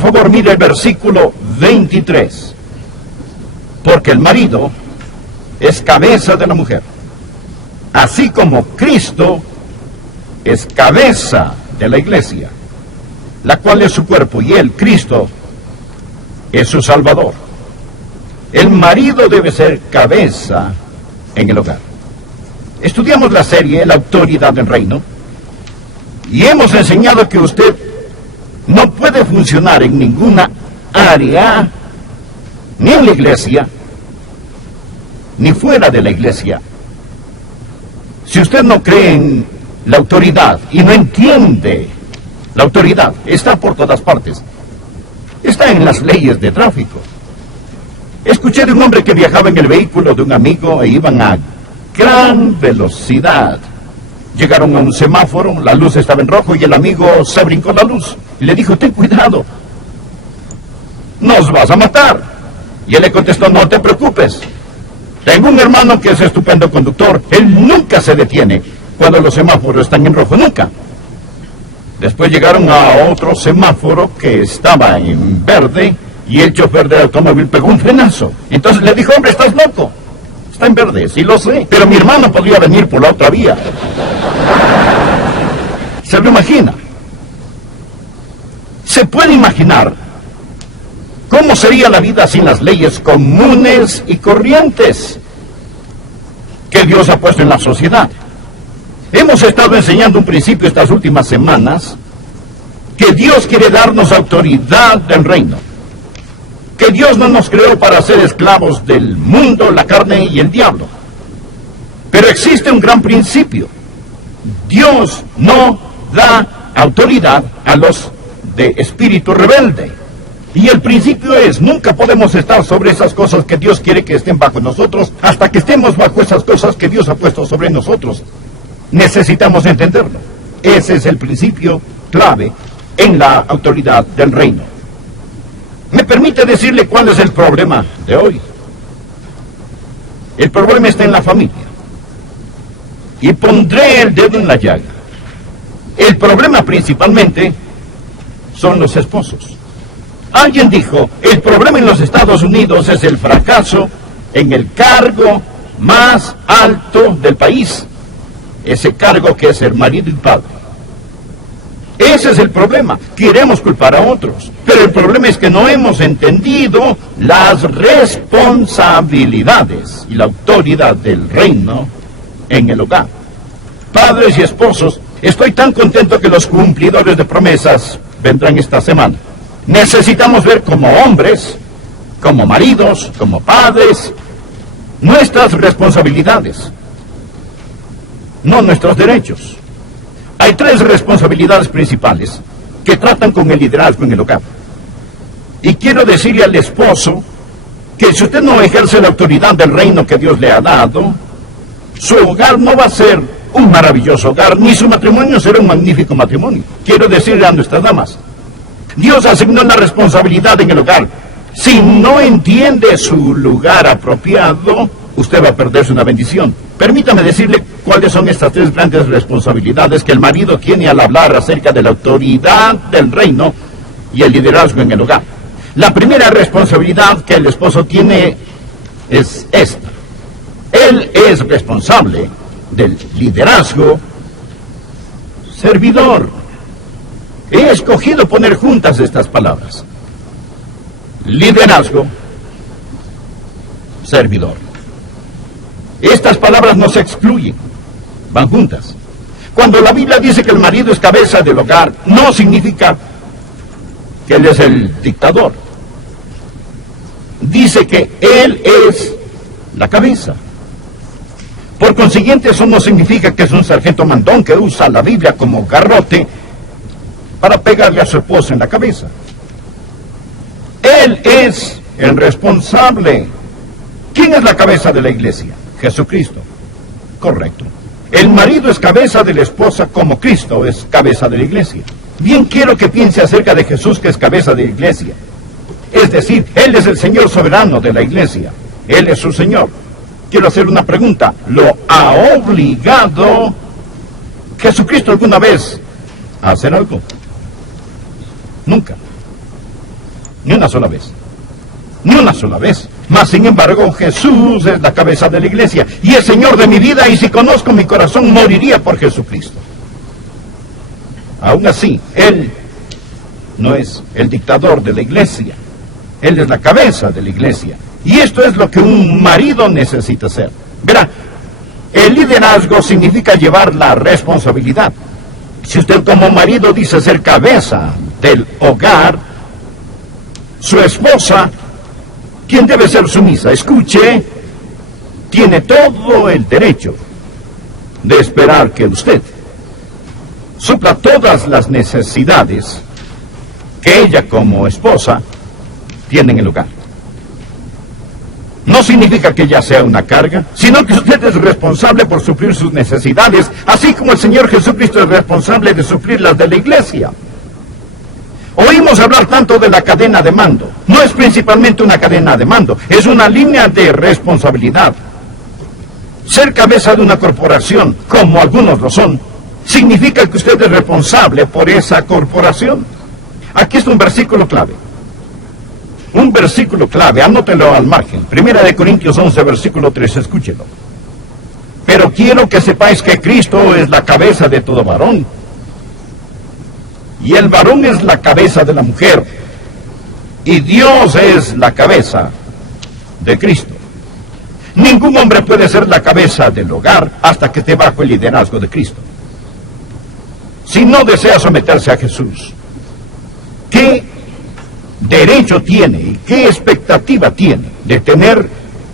por favor, mire el versículo 23. Porque el marido es cabeza de la mujer, así como Cristo es cabeza de la iglesia, la cual es su cuerpo, y él, Cristo, es su Salvador. El marido debe ser cabeza en el hogar. Estudiamos la serie La autoridad del reino y hemos enseñado que usted no puede funcionar en ninguna área, ni en la iglesia, ni fuera de la iglesia, si usted no cree en la autoridad y no entiende. La autoridad está por todas partes. Está en las leyes de tráfico. Escuché de un hombre que viajaba en el vehículo de un amigo e iban a gran velocidad. Llegaron a un semáforo, la luz estaba en rojo y el amigo se brincó la luz. Y le dijo, ten cuidado, nos vas a matar. Y él le contestó, no te preocupes. Tengo un hermano que es estupendo conductor. Él nunca se detiene cuando los semáforos están en rojo, nunca. Después llegaron a otro semáforo que estaba en verde y el chofer del automóvil pegó un frenazo. Entonces le dijo, hombre, estás loco. Está en verde, sí lo sé, pero mi hermano podría venir por la otra vía. ¿Se lo imagina? ¿Se puede imaginar cómo sería la vida sin las leyes comunes y corrientes que Dios ha puesto en la sociedad? Hemos estado enseñando un principio estas últimas semanas, que Dios quiere darnos autoridad del reino, que Dios no nos creó para ser esclavos del mundo, la carne y el diablo. Pero existe un gran principio. Dios no da autoridad a los de espíritu rebelde. Y el principio es, nunca podemos estar sobre esas cosas que Dios quiere que estén bajo nosotros, hasta que estemos bajo esas cosas que Dios ha puesto sobre nosotros. Necesitamos entenderlo. Ese es el principio clave en la autoridad del reino. ¿Me permite decirle cuál es el problema de hoy? El problema está en la familia. Y pondré el dedo en la llaga. El problema principalmente son los esposos. Alguien dijo, el problema en los Estados Unidos es el fracaso en el cargo más alto del país. Ese cargo que es ser marido y padre. Ese es el problema. Queremos culpar a otros, pero el problema es que no hemos entendido las responsabilidades y la autoridad del reino en el hogar. Padres y esposos, estoy tan contento que los cumplidores de promesas vendrán esta semana. Necesitamos ver como hombres, como maridos, como padres, nuestras responsabilidades, no nuestros derechos. Hay 3 responsabilidades principales que tratan con el liderazgo en el hogar. Y quiero decirle al esposo que si usted no ejerce la autoridad del reino que Dios le ha dado, su hogar no va a ser un maravilloso hogar, ni su matrimonio será un magnífico matrimonio. Quiero decirle a nuestras damas, Dios asignó la responsabilidad en el hogar. Si no entiende su lugar apropiado, usted va a perderse una bendición. Permítame decirle cuáles son estas 3 grandes responsabilidades que el marido tiene al hablar acerca de la autoridad del reino y el liderazgo en el hogar. La primera responsabilidad que el esposo tiene es esta. Él es responsable del liderazgo servidor. He escogido poner juntas estas palabras. Liderazgo servidor. Estas palabras no se excluyen, van juntas. Cuando la Biblia dice que el marido es cabeza del hogar, no significa que él es el dictador. Dice que él es la cabeza. Por consiguiente, eso no significa que es un sargento mandón que usa la Biblia como garrote para pegarle a su esposa en la cabeza. Él es el responsable. ¿Quién es la cabeza de la iglesia? Jesucristo. Correcto. El marido es cabeza de la esposa como Cristo es cabeza de la iglesia. Bien quiero que piense acerca de Jesús, que es cabeza de la iglesia. Es decir, Él es el Señor soberano de la iglesia. Él es su Señor. Quiero hacer una pregunta. ¿Lo ha obligado Jesucristo alguna vez a hacer algo? Nunca. Ni una sola vez. Ni una sola vez. Mas, sin embargo, Jesús es la cabeza de la iglesia y es Señor de mi vida, y si conozco mi corazón, moriría por Jesucristo. Aún así, Él no es el dictador de la iglesia. Él es la cabeza de la iglesia. Y esto es lo que un marido necesita hacer. Verá, el liderazgo significa llevar la responsabilidad. Si usted como marido dice ser cabeza del hogar, su esposa, ¿quién debe ser sumisa? Escuche, tiene todo el derecho de esperar que usted supla todas las necesidades que ella como esposa tiene en el hogar. No significa que ella sea una carga, sino que usted es responsable por suplir sus necesidades, así como el Señor Jesucristo es responsable de suplir las de la iglesia. Oímos hablar tanto de la cadena de mando. No es principalmente una cadena de mando, es una línea de responsabilidad. Ser cabeza de una corporación, como algunos lo son, significa que usted es responsable por esa corporación. Aquí está un versículo clave. Un versículo clave, anótelo al margen. 1 Corintios 11, versículo 3, escúchelo. Pero quiero que sepáis que Cristo es la cabeza de todo varón. Y el varón es la cabeza de la mujer. Y Dios es la cabeza de Cristo. Ningún hombre puede ser la cabeza del hogar hasta que esté bajo el liderazgo de Cristo. Si no desea someterse a Jesús, ¿qué derecho tiene y qué expectativa tiene de tener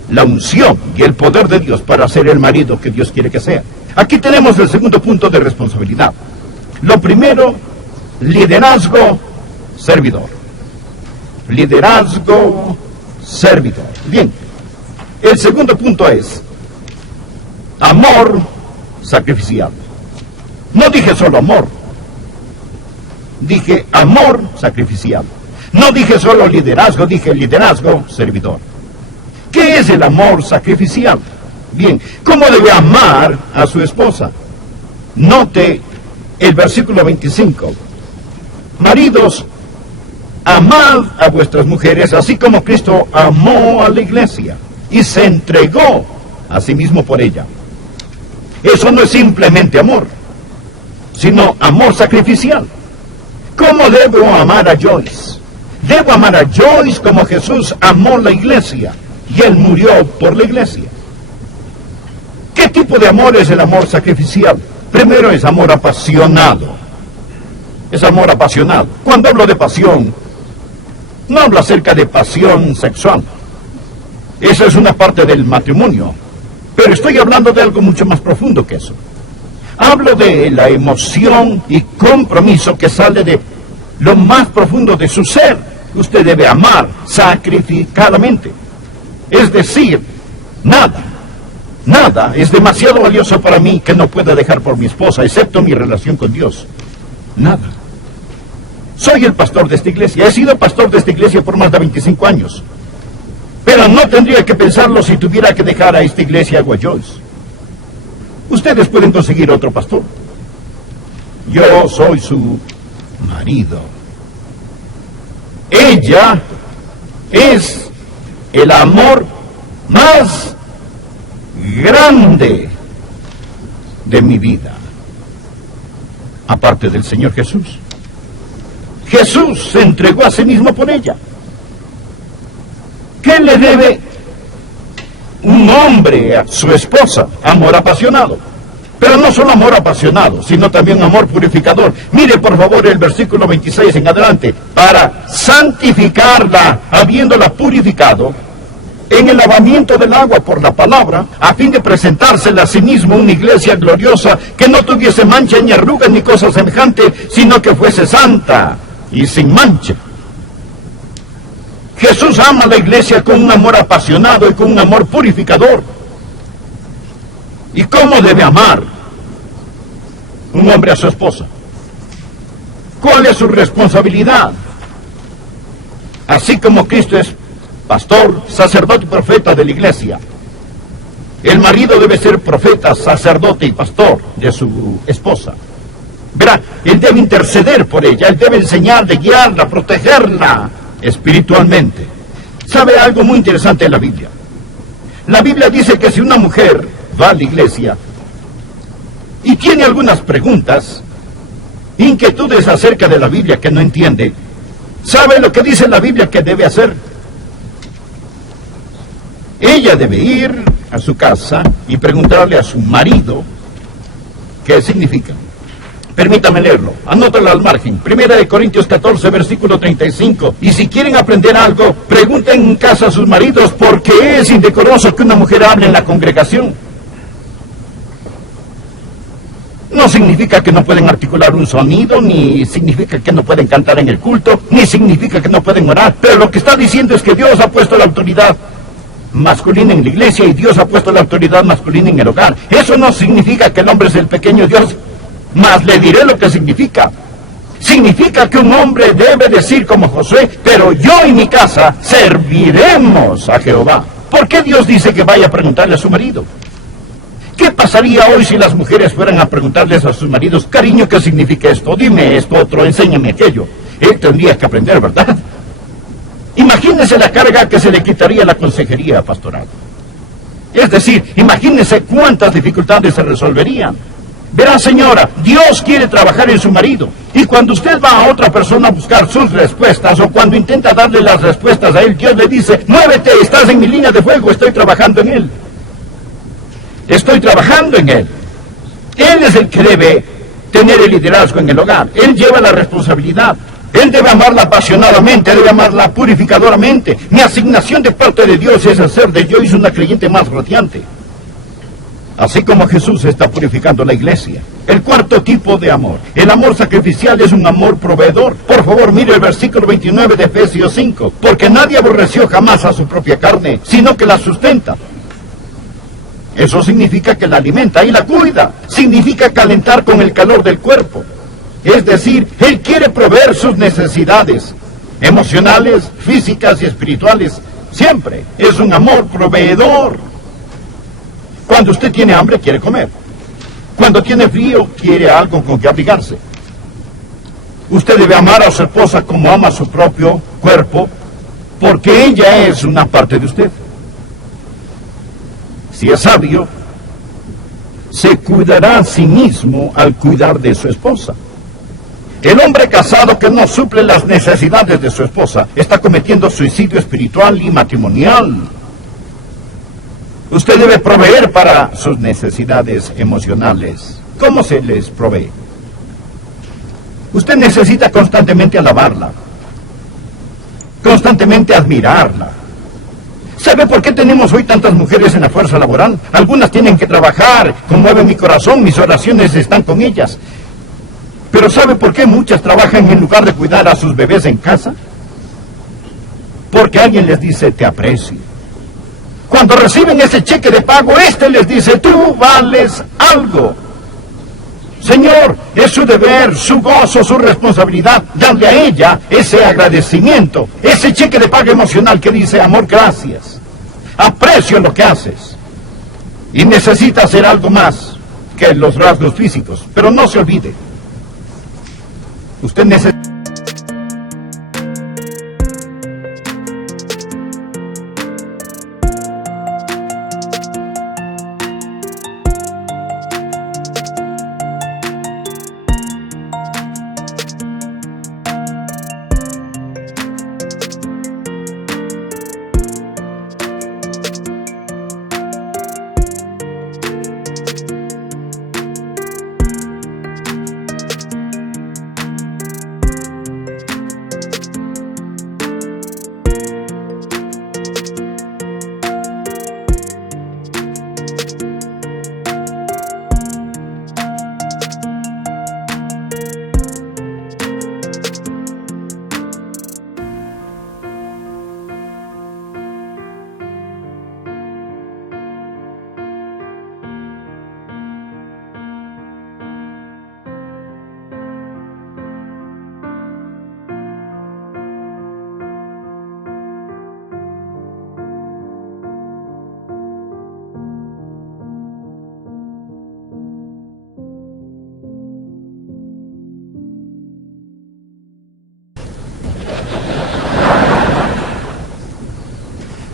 la unción y el poder de Dios para ser el marido que Dios quiere que sea? Aquí tenemos el segundo punto de responsabilidad. Lo primero, liderazgo, servidor. Liderazgo, servidor. Bien, el segundo punto es amor sacrificial. No dije solo amor, dije amor sacrificial. No dije solo liderazgo, dije liderazgo servidor. ¿Qué es el amor sacrificial? Bien, ¿cómo debe amar a su esposa? Note el versículo 25. Maridos, amad a vuestras mujeres, así como Cristo amó a la iglesia y se entregó a sí mismo por ella. Eso no es simplemente amor, sino amor sacrificial. ¿Cómo debo amar a Joyce? Debo amar a Joyce como Jesús amó la iglesia y Él murió por la iglesia. ¿Qué tipo de amor es el amor sacrificial? Primero es amor apasionado. Es amor apasionado. Cuando hablo de pasión, no hablo acerca de pasión sexual. Esa es una parte del matrimonio. Pero estoy hablando de algo mucho más profundo que eso. Hablo de la emoción y compromiso que sale de lo más profundo de su ser. Usted debe amar sacrificadamente. Es decir, nada es demasiado valioso para mí que no pueda dejar por mi esposa, excepto mi relación con Dios. Nada. Soy el pastor de esta iglesia. He sido pastor de esta iglesia por más de 25 años. Pero no tendría que pensarlo si tuviera que dejar a esta iglesia a Joyce. Ustedes pueden conseguir otro pastor. Yo soy su marido. Ella es el amor más grande de mi vida, aparte del Señor Jesús. Jesús se entregó a sí mismo por ella. ¿Qué le debe un hombre a su esposa? Amor apasionado. Pero no solo amor apasionado, sino también amor purificador. Mire por favor el versículo 26 en adelante. Para santificarla, habiéndola purificado en el lavamiento del agua por la palabra, a fin de presentársela a sí mismo una iglesia gloriosa, que no tuviese mancha ni arrugas ni cosa semejante, sino que fuese santa y sin mancha. Jesús ama a la iglesia con un amor apasionado y con un amor purificador. ¿Y cómo debe amar un hombre a su esposa? ¿Cuál es su responsabilidad? Así como Cristo es pastor, sacerdote y profeta de la iglesia, el marido debe ser profeta, sacerdote y pastor de su esposa. Verá, él debe interceder por ella, él debe enseñarle, guiarla, protegerla, espiritualmente. ¿Sabe algo muy interesante en la Biblia? La Biblia dice que si una mujer va a la iglesia y tiene algunas preguntas, inquietudes acerca de la Biblia que no entiende, ¿sabe lo que dice la Biblia que debe hacer? Ella debe ir a su casa y preguntarle a su marido qué significa. Permítame leerlo, anótalo al margen. 1 Corintios 14, versículo 35. Y si quieren aprender algo, pregunten en casa a sus maridos, porque es indecoroso que una mujer hable en la congregación. No significa que no pueden articular un sonido, ni significa que no pueden cantar en el culto, ni significa que no pueden orar. Pero lo que está diciendo es que Dios ha puesto la autoridad masculina en la iglesia y Dios ha puesto la autoridad masculina en el hogar. Eso no significa que el hombre es el pequeño Dios. Mas le diré lo que significa. Significa que un hombre debe decir como Josué, pero yo y mi casa serviremos a Jehová. ¿Por qué Dios dice que vaya a preguntarle a su marido? ¿Qué pasaría hoy si las mujeres fueran a preguntarles a sus maridos, cariño, qué significa esto? Dime esto, otro, enséñame aquello. Él tendría que aprender, ¿verdad? Imagínese la carga que se le quitaría a la consejería pastoral. Es decir, imagínese cuántas dificultades se resolverían. Verá, señora, Dios quiere trabajar en su marido. Y cuando usted va a otra persona a buscar sus respuestas, o cuando intenta darle las respuestas a él, Dios le dice, muévete, estás en mi línea de fuego, estoy trabajando en él. Estoy trabajando en él. Él es el que debe tener el liderazgo en el hogar. Él lleva la responsabilidad. Él debe amarla apasionadamente, debe amarla purificadoramente. Mi asignación de parte de Dios es hacer de Joyce una creyente más radiante. Así como Jesús está purificando la iglesia. El cuarto tipo de amor. El amor sacrificial es un amor proveedor. Por favor, mire el versículo 29 de Efesios 5. Porque nadie aborreció jamás a su propia carne, sino que la sustenta. Eso significa que la alimenta y la cuida. Significa calentar con el calor del cuerpo. Es decir, Él quiere proveer sus necesidades emocionales, físicas y espirituales. Siempre es un amor proveedor. Cuando usted tiene hambre, quiere comer. Cuando tiene frío, quiere algo con que abrigarse. Usted debe amar a su esposa como ama su propio cuerpo, porque ella es una parte de usted. Si es sabio, se cuidará a sí mismo al cuidar de su esposa. El hombre casado que no suple las necesidades de su esposa está cometiendo suicidio espiritual y matrimonial. Usted debe proveer para sus necesidades emocionales. ¿Cómo se les provee? Usted necesita constantemente alabarla, constantemente admirarla. ¿Sabe por qué tenemos hoy tantas mujeres en la fuerza laboral? Algunas tienen que trabajar, conmueve mi corazón, mis oraciones están con ellas. Pero ¿sabe por qué muchas trabajan en lugar de cuidar a sus bebés en casa? Porque alguien les dice, te aprecio. Cuando reciben ese cheque de pago, les dice, tú vales algo. Señor, es su deber, su gozo, su responsabilidad, darle a ella ese agradecimiento, ese cheque de pago emocional que dice, amor, gracias. Aprecio lo que haces. Y necesita hacer algo más que los rasgos físicos. Pero no se olvide, usted necesita...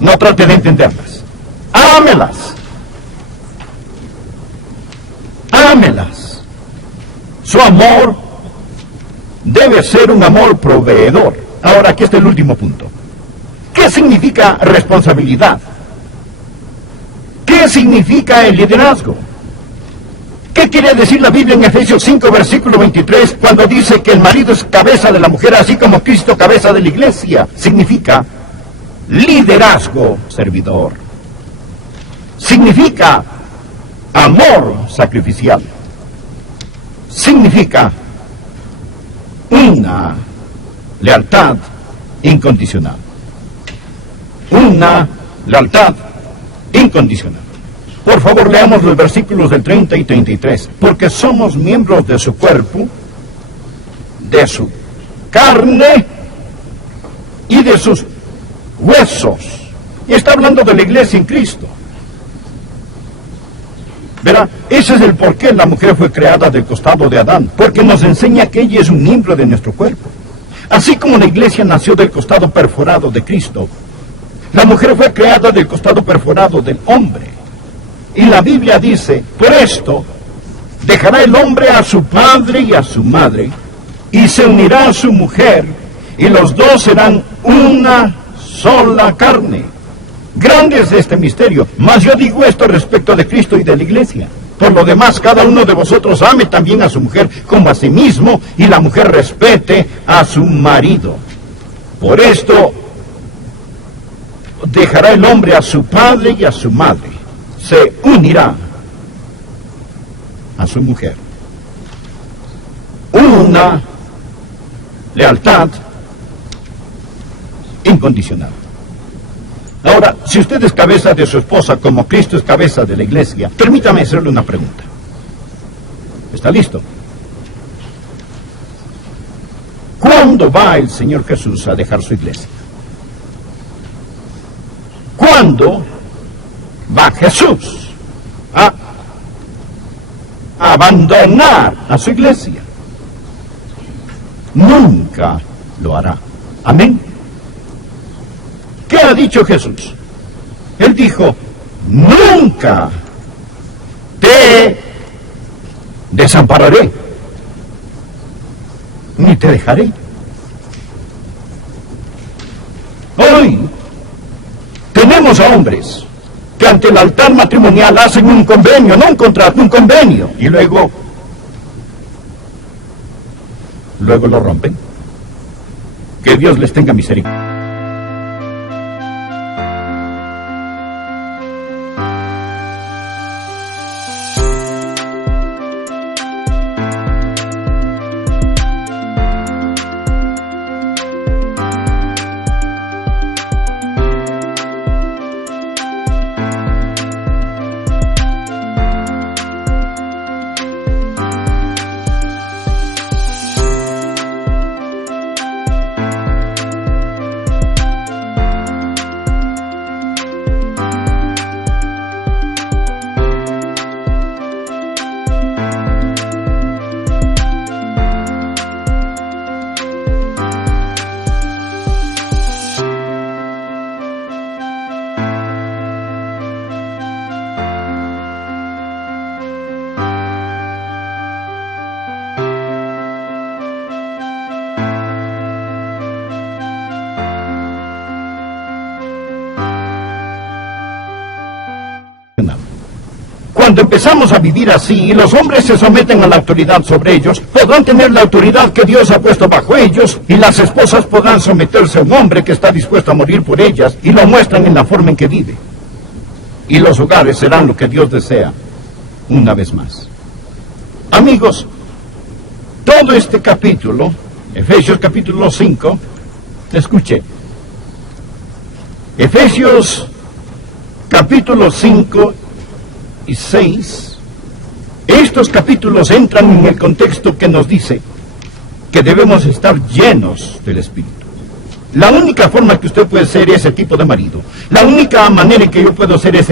No trate de entenderlas. Ámelas. Ámelas. Su amor debe ser un amor proveedor. Ahora, aquí está el último punto. ¿Qué significa responsabilidad? ¿Qué significa el liderazgo? ¿Qué quiere decir la Biblia en Efesios 5, versículo 23, cuando dice que el marido es cabeza de la mujer, así como Cristo cabeza de la iglesia? Significa liderazgo servidor. Significa amor sacrificial. Significa una lealtad incondicional. Una lealtad incondicional. Por favor, leamos los versículos del 30 y 33. Porque somos miembros de su cuerpo, de su carne y de sus huesos. Y está hablando de la iglesia en Cristo. Verá, ese es el por qué la mujer fue creada del costado de Adán. Porque nos enseña que ella es un miembro de nuestro cuerpo. Así como la iglesia nació del costado perforado de Cristo, la mujer fue creada del costado perforado del hombre. Y la Biblia dice, por esto, dejará el hombre a su padre y a su madre, y se unirá a su mujer, y los dos serán una sola carne. Grande es este misterio, mas yo digo esto respecto de Cristo y de la iglesia. Por lo demás, cada uno de vosotros ame también a su mujer como a sí mismo, y la mujer respete a su marido. Por esto, dejará el hombre a su padre y a su madre, se unirá a su mujer. Una lealtad incondicional. Ahora, si usted es cabeza de su esposa como Cristo es cabeza de la iglesia, permítame hacerle una pregunta. ¿Está listo? ¿Cuándo va el Señor Jesús a dejar su iglesia? ¿Cuándo va Jesús a abandonar a su iglesia? Nunca lo hará. Amén. ¿Qué ha dicho Jesús? Él dijo, nunca te desampararé, ni te dejaré. Hoy tenemos a hombres que ante el altar matrimonial hacen un convenio, no un contrato, un convenio, y luego lo rompen. Que Dios les tenga misericordia. Cuando empezamos a vivir así y los hombres se someten a la autoridad sobre ellos, podrán tener la autoridad que Dios ha puesto bajo ellos, y las esposas podrán someterse a un hombre que está dispuesto a morir por ellas, y lo muestran en la forma en que vive. Y los hogares serán lo que Dios desea, una vez más. Amigos, todo este capítulo, Efesios capítulo 5, escuche, Efesios capítulo 5 y 6, estos capítulos entran en el contexto que nos dice que debemos estar llenos del Espíritu. La única forma que usted puede ser ese tipo de marido, la única manera en que yo puedo ser ese